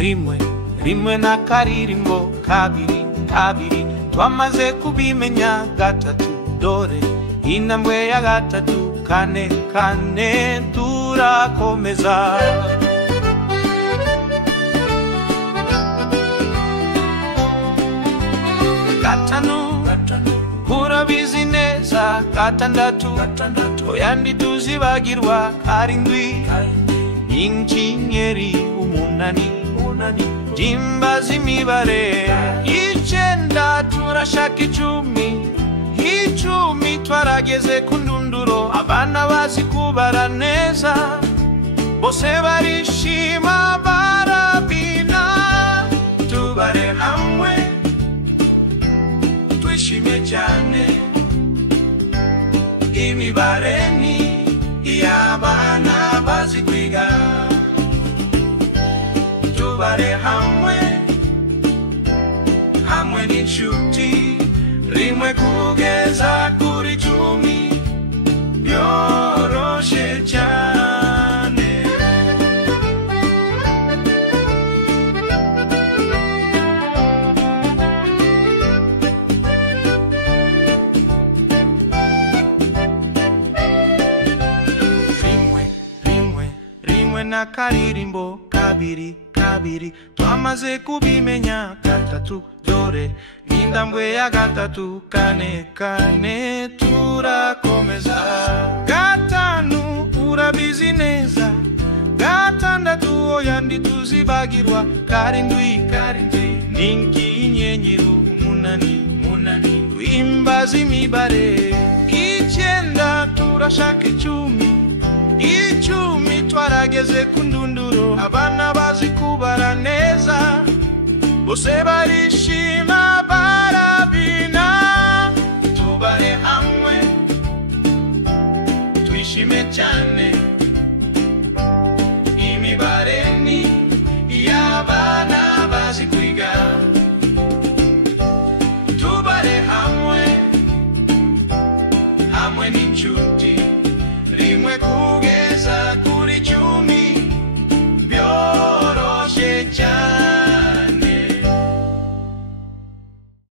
rimwe na karirimbo kabiri twamaze kubimenya gatatu dore intambwe ya gatatu kane turakomeza gatanu urabizi neza gatandatu oya ntituzibagirwa karindwi inyenyeri umunani dimba z'imibare icyenda turashaka icumi twarageze ku ndunduro abana bazi kubara neza bose barishima barabina tubare hamwe twishime cyane imibare ni iy'abana bazi kwiga tubare hamwe n'inshuti rimwe kugeza kuri cumi byoroshye cyane rimwe na karirimbo kabiri twamaze kubimenya gatatu dore intambwe ya gatatu kane turakomeza gatanu urabizi neza gatandatu oya ntituzibagirwa karindwi n'inyenyeri umunani wimba z'imibare icyenda turashaka icumi twarageze ku ndunduro abana bazi kubara neza bose barishima barabina tubare hamwe twishime cyane imibare ni iy'abana bazi kwiga tubare hamwe n'inshuti